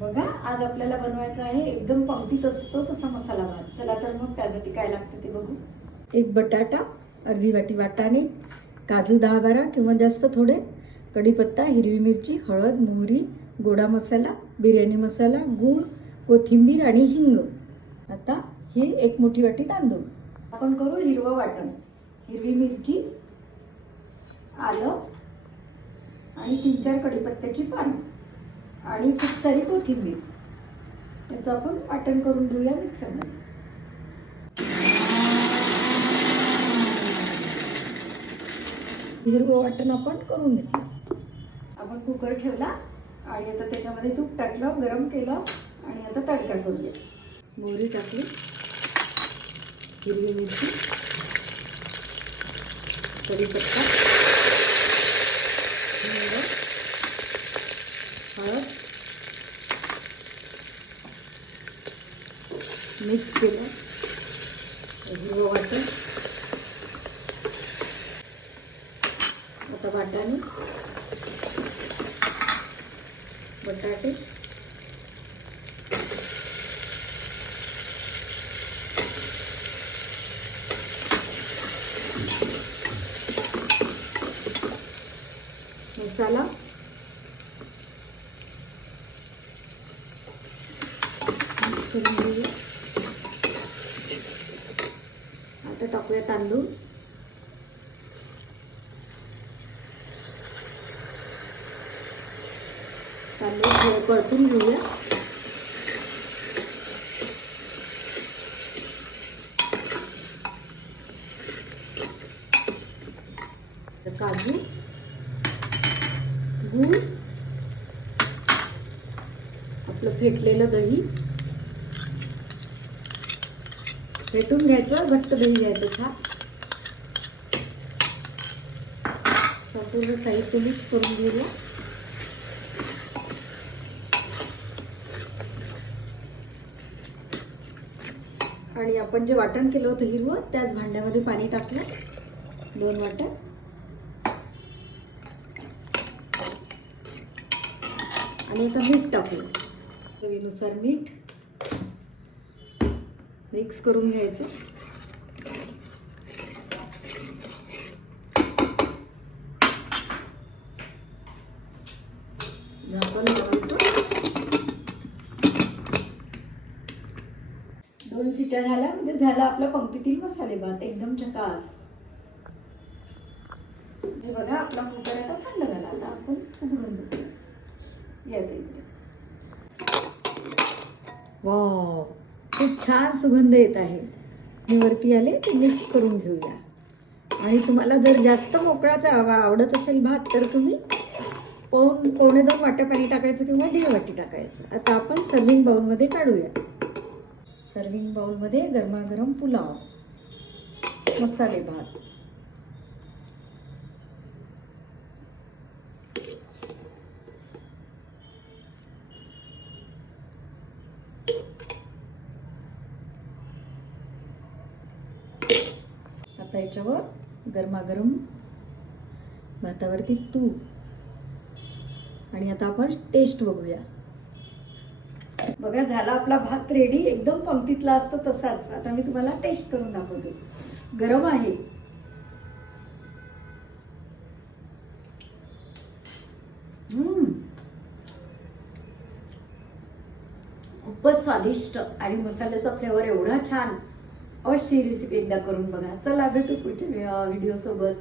बघा आज आपल्याला बनवायचा आहे एकदम पंक्तीत असतो तसा मसाला भात. चला तर मग त्यासाठी काय लागतं ते बघू. एक बटाटा अर्धी वाटी वाटाणे काजू दहा बारा किंवा जास्त थोडे कढीपत्ता हिरवी मिरची हळद मोहरी गोडा मसाला बिर्याणी मसाला गूळ कोथिंबीर आणि हिंग. आता ही एक मोठी वाटी तांदूळ. आपण करू हिरवं वाटण. हिरवी मिरची आलं आणि तीन चार कढीपत्त्याची पानं. आणि खूप सारी कोथिंबीर. त्याचं आपण वाटण करून घेऊया मिक्सरमध्ये. हिरवं वाटण आपण करून घेतलं. आपण कुकर ठेवला आणि आता त्याच्यामध्ये तूप टाकलं गरम केलं आणि आता तडका करूया. मोहरी टाकली. हिरवी मिरची. कढीपत्ता. हळद मिक्स केलं. हिरवं वाटण. आता वाटाणे. बटाटे. मसाला. मिक्स करून घेऊया आता टाकूया तांदूळ. तांदूळ परतून घेऊया. तर काजू गूळ आपलं फेटलेलं दही. फेटून घ्यायचं घट्ट दही घ्यायचं छान. संपूर्ण साहित्य मिक्स करून घेऊया. आणि आपण जे वाटण केलं होतं हिरवं त्याच भांड्यामध्ये पाणी टाकलं. दोन वाटण. आणि आता मीठ टाकलं चवीनुसार मीठ. मिक्स करून घ्यायचं. झाकण लावायचं दोन सिट्या झाल्या म्हणजे झाला आपला पंक्तीतील मसाले भात एकदम चकास हे बघा आपला कुकर आता थंड झाला. आता आपण उघडून बघूया. या इकडे वाव खूप छान सुगंध येत आहे. मी वरती आले ते मिक्स करून घेऊया. आणि तुम्हाला जर जास्त मोकळाचा आवा- आवडत असेल भात तर तुम्ही पाऊन पावणे दोन वाट्या पाणी टाकायचं किंवा दीड वाटी टाकायचं. आता आपण सर्विंग बाउलमध्ये काढूया. सर्विंग बाउलमध्ये गरमागरम पुलाव मसाले भात. आता याच्यावर गरमागरम भातावरती तूप. आणि आता आपण टेस्ट बघूया. बघा झाला आपला भात रेडी एकदम पंक्तीतला असतो तसाच. आता मी तुम्हाला टेस्ट करून दाखवते. गरम आहे. हम्म. खूपच स्वादिष्ट. आणि मसाल्याचा फ्लेवर एवढा छान. अवश्य ही रेसिपी एकदा करून बघा. चला भेटू पुढच्या व्हिडिओ सोबत.